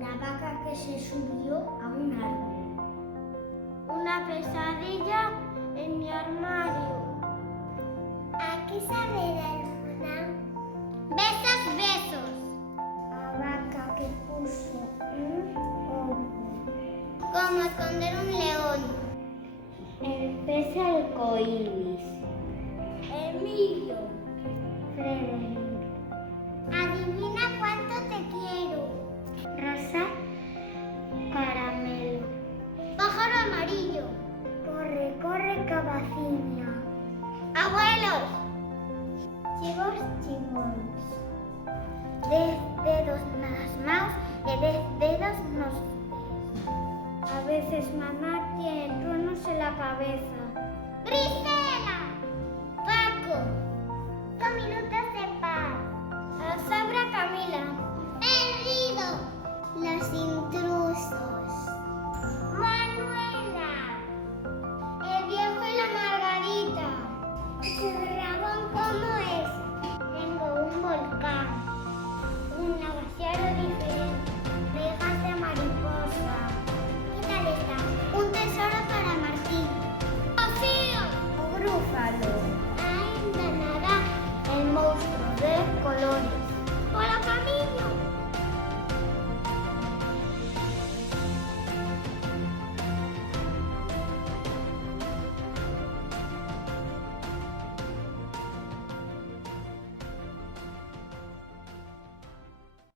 La vaca que se subió a un árbol. Una pesadilla en mi armario. ¿A qué sabe la luna? Besos, besos. La vaca que puso un ovo. Como esconder un león. El pez arcoíris. Emilio. Frederick. Adivina cuánto te quiero. Rosa. Caramelo. Pájaro amarillo. Corre, corre, cabaciña. Abuelos. Chivos, chivons. 10 dedos nas maus e 10 dedos nos pés. A veces mamá tiene truenos en la cabeza.